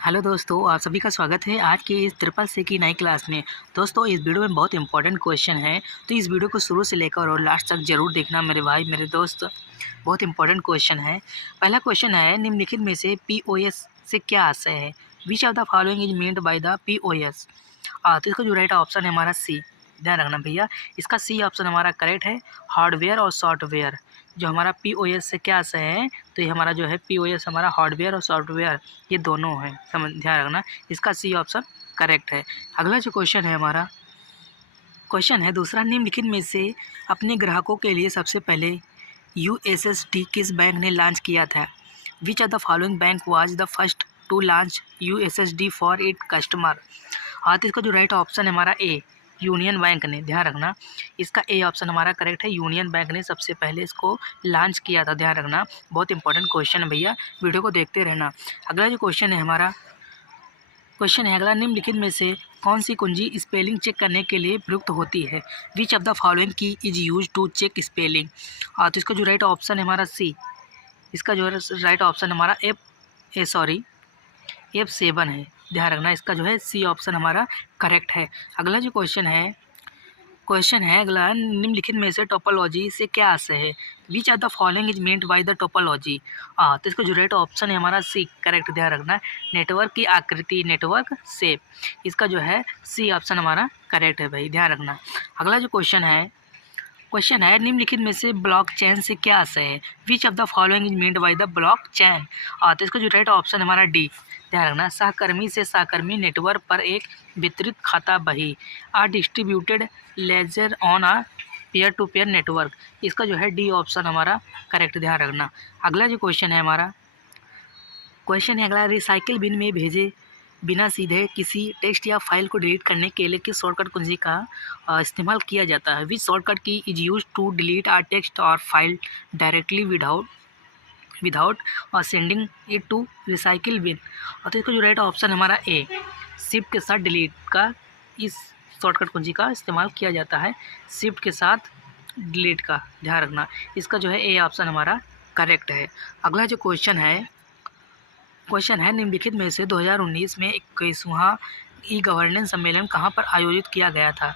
Hello दोस्तों, आप सभी का स्वागत है आज के इस ट्रिपल सी की नई क्लास में। दोस्तों, इस वीडियो में बहुत इंपॉर्टेंट क्वेश्चन है, तो इस वीडियो को शुरू से लेकर और लास्ट तक जरूर देखना मेरे भाई मेरे दोस्त। बहुत इंपॉर्टेंट क्वेश्चन है। पहला क्वेश्चन है, निम्नलिखित में से पीओएस से क्या आशय है? Which of the following is meant by the POS? तो इसका जो राइट ऑप्शन है हमारा सी। ध्यान रखना भैया, इसका सी ऑप्शन हमारा करेक्ट है। हार्डवेयर और सॉफ्टवेयर, जो हमारा पीओएस से क्या आशय है, तो ये हमारा जो है पीओएस हमारा हार्डवेयर और सॉफ्टवेयर ये दोनों हैं। समझ ध्यान रखना, इसका सी ऑप्शन करेक्ट है। अगला जो क्वेश्चन है हमारा, क्वेश्चन है दूसरा, निम्नलिखित में से अपने ग्राहकों के लिए सबसे पहले यूएसएसडी किस बैंक ने लॉन्च किया था? Which of the following bank was the first to launch USSD for it customer? तो इसका जो राइट ऑप्शन है हमारा ए, यूनियन बैंक ने। ध्यान रखना, इसका ए ऑप्शन हमारा करेक्ट है। यूनियन बैंक ने सबसे पहले इसको लॉन्च किया था। ध्यान रखना, बहुत इंपॉर्टेंट क्वेश्चन है भैया, वीडियो को देखते रहना। अगला जो क्वेश्चन है हमारा, क्वेश्चन है अगला, निम्नलिखित में से कौन सी कुंजी स्पेलिंग चेक करने के लिए प्रयुक्त होती है? Which of the following key is use to check spelling? तो इसका जो राइट ऑप्शन है हमारा सी। इसका जो राइट ऑप्शन हमारा F7 है। ध्यान रखना, इसका जो है सी ऑप्शन हमारा करेक्ट है। अगला जो क्वेश्चन है अगला, निम्नलिखित में से टोपोलॉजी से क्या आशय है? Which of the following is meant by the topology? तो इसका जो राइट ऑप्शन है हमारा सी करेक्ट। ध्यान रखना, नेटवर्क की आकृति, नेटवर्क शेप, इसका जो है सी ऑप्शन हमारा करेक्ट है भाई, ध्यान रखना। अगला जो क्वेश्चन है निम्नलिखित में से ब्लॉकचेन से क्या आशय है? Which of the following is meant by the blockchain? तो इसका जो राइट ऑप्शन हमारा डी। ध्यान रखना, सहकर्मी से सहकर्मी नेटवर्क पर एक वितरित खाता बही, distributed ledger on peer to peer network, इसका जो है डी ऑप्शन हमारा करेक्ट। ध्यान रखना। अगला जो क्वेश्चन है अगला, रिसाइकिल बिन में भेजे बिना सीधे किसी टेक्स्ट या फाइल को डिलीट करने के लिए किस शॉर्टकट कुंजी का इस्तेमाल किया जाता है? Which shortcut key is use to delete a text और file directly without sending it to recycle bin? तो इसका जो राइट ऑप्शन हमारा ए, शिफ्ट के साथ डिलीट का इस शॉर्टकट कुंजी का इस्तेमाल किया जाता है। शिफ्ट के साथ डिलीट का, ध्यान रखना, इसका जो है ए ऑप्शन हमारा करेक्ट है। अगला जो क्वेश्चन है निम्नलिखित में से 2019 में 21वां ई गवर्नेंस सम्मेलन कहाँ पर आयोजित किया गया था?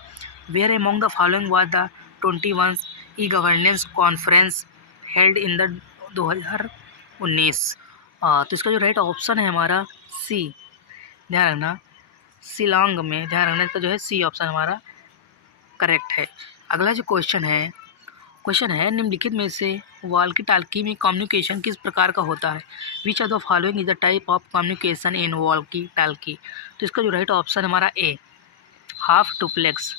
Where among the following was the 21 e governance conference held in the 2019? तो इसका जो राइट ऑप्शन है हमारा सी। ध्यान रखना, शिलांग में। ध्यान रखना, इसका जो है सी ऑप्शन हमारा करेक्ट है। अगला जो क्वेश्चन है निम्नलिखित में से वॉल्की टाल्की में कम्युनिकेशन किस प्रकार का होता है? Which of the following is the type of communication in walkie talkie? तो इसका जो राइट ऑप्शन हमारा ए, हाफ डुप्लेक्स,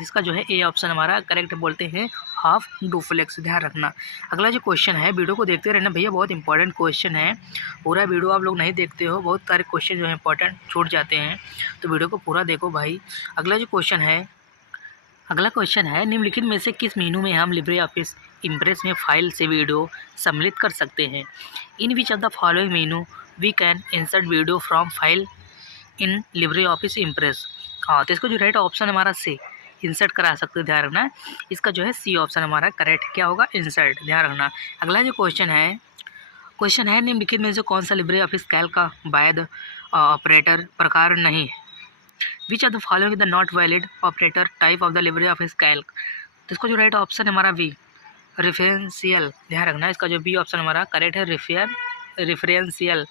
इसका जो है ए ऑप्शन हमारा करेक्ट बोलते हैं, हाफ डुप्लेक्स। ध्यान रखना। अगला जो क्वेश्चन है, वीडियो को देखते रहना भैया, बहुत इंपॉर्टेंट क्वेश्चन है। पूरा वीडियो आप लोग नहीं देखते हो, बहुत सारे क्वेश्चन जो है इंपॉर्टेंट छूट जाते हैं, तो वीडियो को पूरा देखो भाई। अगला क्वेश्चन है निम्नलिखित में से किस मेनू में हम लिब्रे ऑफिस इम्प्रेस में फाइल से वीडियो सम्मिलित कर सकते हैं? In which of the following menu we can insert video from file in Libre Office Impress? तो इसको जो राइट ऑप्शन हमारा सी, इंसर्ट करा सकते हो। ध्यान रखना, इसका जो है सी ऑप्शन हमारा करेक्ट क्या होगा, इंसर्ट। ध्यान रखना। अगला जो क्वेश्चन है निम्नलिखित में से कौन सा लिब्रे ऑफिस कैल्क का वैध ऑपरेटर प्रकार नहीं है? Which of the following the not valid operator type of the Libre Office Calc? तो इसका जो राइट ऑप्शन है हमारा बी, रेफरेंशियल। ध्यान रखना, इसका जो बी ऑप्शन हमारा करेक्ट है, रेफरेंशियल,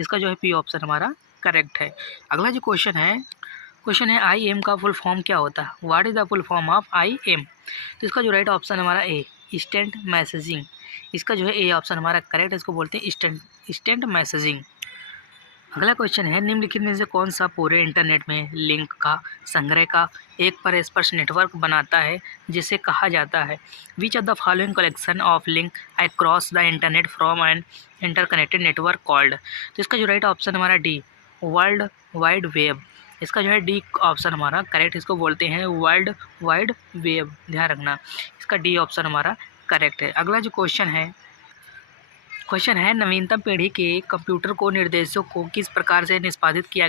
इसका जो है पी ऑप्शन हमारा करेक्ट है। अगला जो क्वेश्चन है आई एम का फुल फॉर्म क्या होता है? What is the full form of I am? तो इसका जो राइट ऑप्शन हमारा ए, इंस्टेंट मैसेजिंग, इसका जो है ए ऑप्शन हमारा करेक्ट, इसको बोलते हैं इंस्टेंट मैसेजिंग। अगला क्वेश्चन है निम्नलिखित में से कौन सा पूरे इंटरनेट में लिंक का संग्रह का एक परस्पर नेटवर्क बनाता है जिसे कहा जाता है? Which of the following collection of link across the internet from an interconnected network called? तो इसका जो राइट ऑप्शन हमारा डी, वर्ल्ड वाइड वेब, इसका जो है डी ऑप्शन हमारा करेक्ट, इसको बोलते हैं वर्ल्ड वाइड वेब। ध्यान रखना, इसका डी ऑप्शन हमारा करेक्ट है। अगला जो क्वेश्चन है नवीनतम पीढ़ी के कंप्यूटर को निर्देशों को किस प्रकार से निष्पादित किया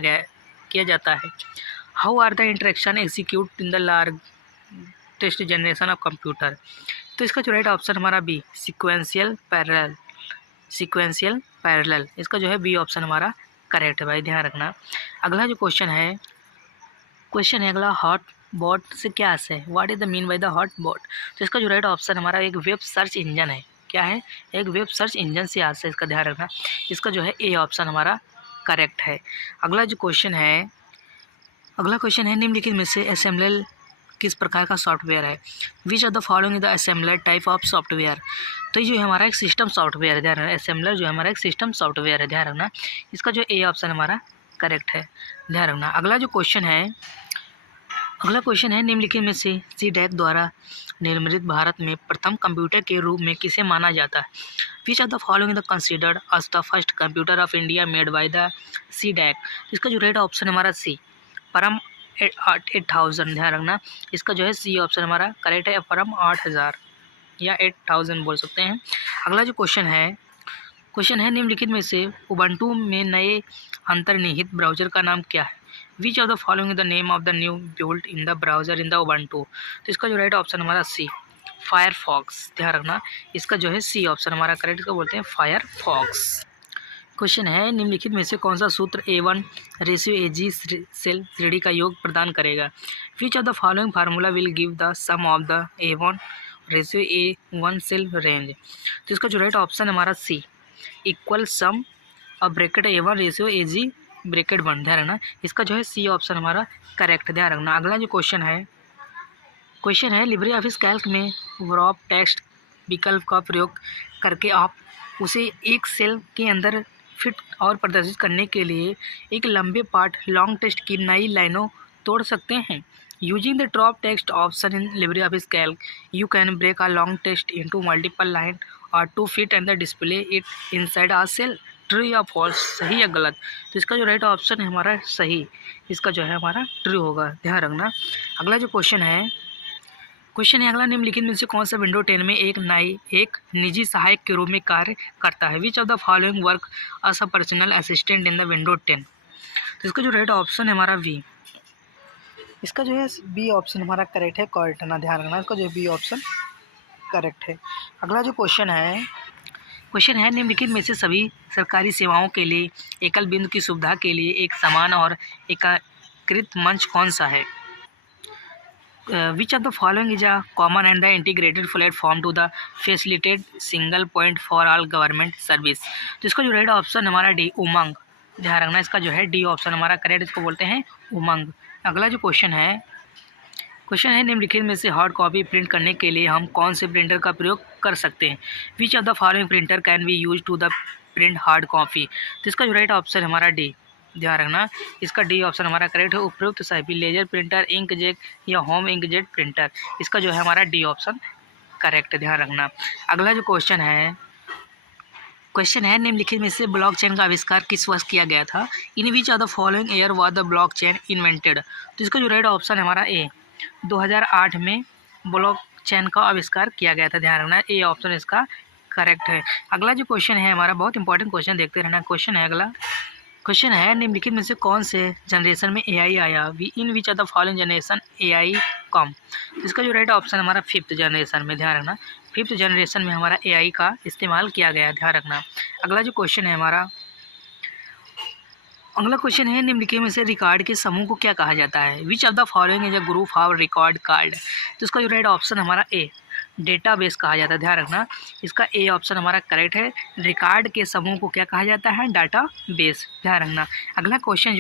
जाता है? How are the interaction execute in the largest generation of computer? तो इसका जो राइट ऑप्शन हमारा बी, सीक्वेंशियल पैरेलल, इसका जो है बी ऑप्शन हमारा करेक्ट है भाई, ध्यान रखना। अगला जो क्वेश्चन है अगला, हॉट बॉट से क्या आशय है, what is the mean by the HotBot. तो इसका जो राइट ऑप्शन हमारा एक वेब सर्च इंजन है। क्या है, एक वेब सर्च इंजन से आशय, इसका ध्यान रखना। इसका जो है ए ऑप्शन हमारा करेक्ट है। अगला क्वेश्चन है निम्नलिखित में से असेंबलर किस प्रकार का सॉफ्टवेयर है, which of the following is the assembler type of software. तो ये जो हमारा एक सिस्टम सॉफ्टवेयर है, ध्यान रखना। असेंबलर जो हमारा एक सिस्टम सॉफ्टवेयर है, ध्यान रखना। इसका जो ए ऑप्शन हमारा करेक्ट है, ध्यान रखना। अगला क्वेश्चन है निम्नलिखित में से सीडैक द्वारा निर्मित भारत में प्रथम कंप्यूटर के रूप में किसे माना जाता है। Which of the following the considered as the first computer of India made by the CDAC. इसका जो राइट ऑप्शन हमारा सी, परम 8000, ध्यान रखना। इसका जो है सी ऑप्शन हमारा करेक्ट है, परम 8000 या 8000 बोल सकते हैं। अगला जो क्वेश्चन है निम्नलिखित में से उबंटू में नए अंतर्निहित ब्राउज़र का नाम क्या है। Which of the following the name of the new built in the browser in the Ubuntu. तो इसका जो राइट ऑप्शन हमारा सी, फायरफॉक्स, ध्यान रखना। इसका जो है सी ऑप्शन हमारा करेक्ट, इसको बोलते हैं फायरफॉक्स। क्वेश्चन है निम्नलिखित में से कौन सा सूत्र A1:AG सेल 3D का योग प्रदान करेगा। Which of the following formula will give the sum of the A1:A1 cell range. तो इसका जो राइट ऑप्शन हमारा सी, इक्वल सम और ब्रैकेट A1:AG ब्रैकेट 1, ध्यान रखना। इसका जो है सी ऑप्शन हमारा करेक्ट, ध्यान रखना। अगला जो क्वेश्चन है लिब्रे ऑफिस कैल्क में रॉप टेक्स्ट विकल्प का प्रयोग करके आप उसे एक सेल के अंदर फिट और प्रदर्शित करने के लिए एक लंबे पार्ट लॉन्ग टेक्स्ट की नई लाइनों तोड़ सकते हैं। Using the drop text option in Libre Office Calc you can break a long text into multiple line और to fit and the display it inside a cell. True या false, सही या गलत। तो इसका जो राइट ऑप्शन है हमारा सही, इसका जो है हमारा ट्रू होगा, ध्यान रखना। अगला जो क्वेश्चन है अगला, निम्नलिखित में से कौन सा विंडो 10 में एक निजी सहायक के रूप में कार्य करता है। Which of the following work as a personal assistant in the window 10। तो इसका जो राइट ऑप्शन है हमारा बी, इसका जो है बी ऑप्शन हमारा करेक्ट है, कॉर्टना, ध्यान रखना। इसका जो बी ऑप्शन करेक्ट है। अगला जो क्वेश्चन है निम्नलिखित में से सभी सरकारी सेवाओं के लिए एकल बिंदु की सुविधा के लिए एक समान और एकीकृत मंच कौन सा है। Which of the following is a common and the integrated platform to the facilitate single point for all government service। तो इसका जो राइट ऑप्शन हमारा डी, उमंग, ध्यान रखना। इसका जो है डी ऑप्शन हमारा करेक्ट, इसको बोलते हैं उमंग। अगला जो क्वेश्चन है निम्नलिखित में से हार्ड कॉपी प्रिंट करने के लिए हम कौन से प्रिंटर का प्रयोग कर सकते हैं। Which of the following printer can be use to the print hard copy. तो इसका जो राइट ऑप्शन हमारा डी, ध्यान रखना। इसका डी ऑप्शन हमारा करेक्ट है, उपयुक्त साहिबी लेजर प्रिंटर, इंकजेट या होम इंकजेट प्रिंटर। इसका जो है हमारा डी ऑप्शन करेक्ट, ध्यान रखना। अगला जो क्वेश्चन है निम्नलिखित में से ब्लॉकचेन का आविष्कार किस वर्ष किया गया था। In which of the following year was the blockchain invented. तो इसका जो राइट ऑप्शन है हमारा ए, 2008 में ब्लॉकचेन का आविष्कार किया गया था, ध्यान रखना। ए ऑप्शन इसका करेक्ट है। अगला जो क्वेश्चन है हमारा बहुत इंपॉर्टेंट क्वेश्चन, देखते रहना। क्वेश्चन है निम्नलिखित में से कौन से जनरेशन में एआई आया। In which of the following generation AI come. इसका जो राइट ऑप्शन हमारा 5th जनरेशन में, ध्यान रखना। 5th जनरेशन में हमारा एआई का इस्तेमाल किया गया, ध्यान रखना। अगला जो क्वेश्चन है निम्नलिखित में से रिकॉर्ड के समूह को क्या कहा जाता है। Which of the following is a group of record card. तो इसका जो राइट ऑप्शन हमारा ए, डेटाबेस कहा जाता है, ध्यान रखना। इसका ए ऑप्शन हमारा करेक्ट है। रिकॉर्ड के समूह को क्या कहा जाता है, डाटाबेस, ध्यान रखना। अगला क्वेश्चन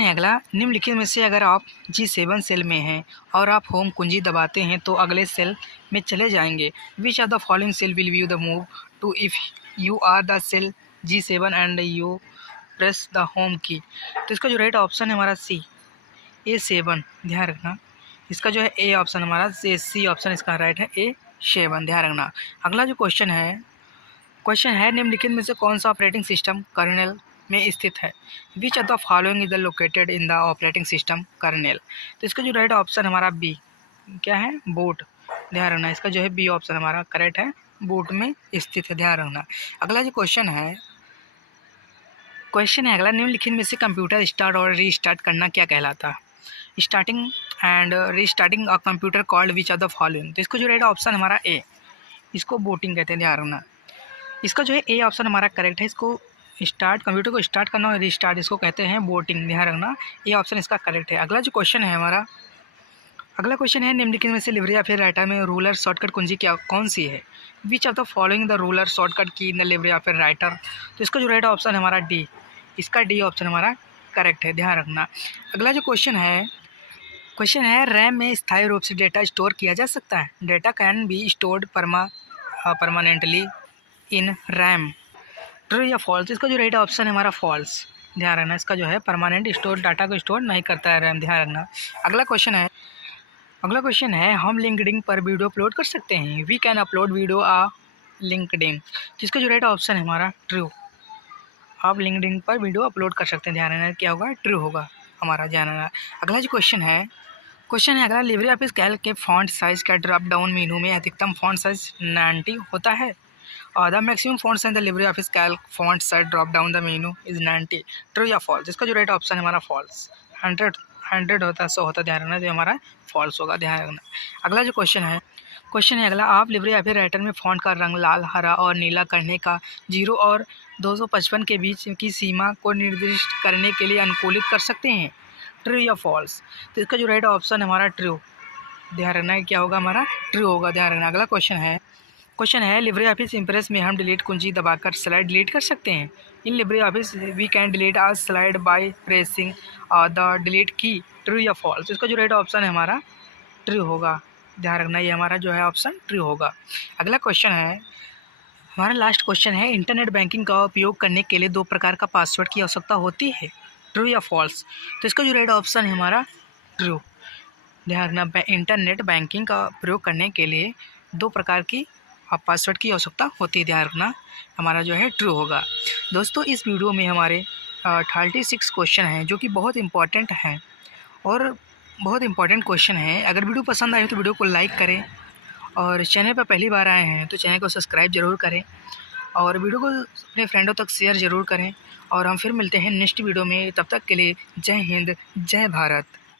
है अगला, निम्नलिखित में से अगर आप G7 सेल में हैं और आप होम कुंजी दबाते हैं तो अगले सेल में चले जाएंगे। Which of the following cell will you the move to if you are the cell G7 and you press the home key. तो इसका जो राइट ऑप्शन है हमारा सी, A7, ध्यान रखना। इसका जो है ए ऑप्शन हमारा सी ऑप्शन इसका राइट है, A7, ध्यान रखना। अगला जो क्वेश्चन है निम्नलिखित में से कौन सा ऑपरेटिंग सिस्टम कर्नेल में स्थित है। Which of the following is the located in the operating system kernel. तो इसका जो राइट ऑप्शन हमारा बी, क्या है, बूट, ध्यान रखना। इसका जो है बी ऑप्शन हमारा करेक्ट है, बूट में स्थित है, ध्यान रखना। अगला जो क्वेश्चन है अगला, निम्नलिखित में से कंप्यूटर स्टार्ट और रीस्टार्ट करना क्या कहलाता है। Starting and restarting a computer called which of the following. तो इसको जो राइट ऑप्शन हमारा ए, इसको बूटिंग कहते हैं, ध्यान रखना। इसका जो है ए ऑप्शन हमारा करेक्ट है, इसको स्टार्ट, कंप्यूटर को स्टार्ट करना और रिस्टार्ट इसको कहते हैं बोटिंग, ध्यान रखना ये ऑप्शन इसका करेक्ट है। अगला जो क्वेश्चन है हमारा, अगला क्वेश्चन है निम्नलिखित में से लिब्रे या फिर राइटर में रूलर शॉर्टकट कुंजी क्या कौन सी है? Which of the following the ruler shortcut की इन द लिब्रे या फिर राइटर? तो इसका जो राइट ऑप्शन है हमारा डी, इसका डी ऑप्शन हमारा करेक्ट है, ध्यान रखना। अगला जो क्वेश्चन है रैम में स्थायी रूप से डेटा स्टोर किया जा सकता है? Data can be stored permanently in RAM, true या फॉल्स? इसका जो राइट ऑप्शन है हमारा फॉल्स, ध्यान रखना। इसका जो है परमानेंट स्टोर डाटा को स्टोर नहीं करता है रैम, ध्यान रखना। अगला क्वेश्चन है हम लिंक्डइन पर वीडियो अपलोड कर सकते हैं? We can upload video a LinkedIn, जिसका जो राइट ऑप्शन है हमारा ट्रू, आप लिंक्डइन पर वीडियो अपलोड कर सकते हैं, ध्यान रखना क्या होगा, ट्रू होगा हमारा, ध्यान रखना। अगला जो क्वेश्चन है अगला लिब्रे ऑफिस कैल्क के फॉन्ट साइज का ड्रॉप डाउन मेनू में अधिकतम फॉन्ट साइज 90 होता है? और the maximum font size the Libre Office Calc font size drop down the menu is 90, true या फॉल्स? इसका जो राइट ऑप्शन है हमारा फॉल्स, 100 होता है, 100 होता है, ध्यान रखना, तो हमारा फॉल्स होगा, ध्यान रखना। अगला जो क्वेश्चन है अगला, आप लिब्रे ऑफिस राइटर में फॉन्ट का रंग लाल, हरा और नीला करने का 0 और 255 के बीच की सीमा को निर्दिष्ट करने के लिए अनुकूलित कर सकते हैं? ट्रू या फॉल्स? तो इसका जो राइट ऑप्शन है हमारा ट्रू, ध्यान रखना क्या होगा हमारा, ट्रू होगा, ध्यान रखना। अगला क्वेश्चन है लिब्रे ऑफिस इम्प्रेस में हम डिलीट कुंजी दबाकर स्लाइड डिलीट कर सकते हैं? In Libre office we can delete a slide by pressing the delete key, true या फॉल्स? इसका जो राइट ऑप्शन है हमारा ट्रू होगा, ध्यान रखना ये हमारा जो है ऑप्शन ट्रू होगा। अगला क्वेश्चन है हमारा लास्ट क्वेश्चन है इंटरनेट बैंकिंग का उपयोग करने के लिए 2 प्रकार का पासवर्ड की आवश्यकता होती है? ट्रू या फॉल्स? तो इसका जो राइट ऑप्शन है हमारा ट्रू, ध्यान रखना इंटरनेट बैंकिंग का प्रयोग करने के लिए 2 प्रकार की पासवर्ड की आवश्यकता होती है, ध्यान रखना हमारा जो है ट्रू होगा। दोस्तों इस वीडियो में हमारे 36 क्वेश्चन हैं जो कि बहुत इंपॉर्टेंट हैं और बहुत इंपॉर्टेंट क्वेश्चन है। अगर वीडियो पसंद आए तो वीडियो को लाइक करें और चैनल पर पहली बार आए हैं तो चैनल को सब्सक्राइब ज़रूर करें और वीडियो को अपने फ्रेंडों तक शेयर ज़रूर करें। और हम फिर मिलते हैं नेक्स्ट वीडियो में, तब तक के लिए जय हिंद, जय भारत।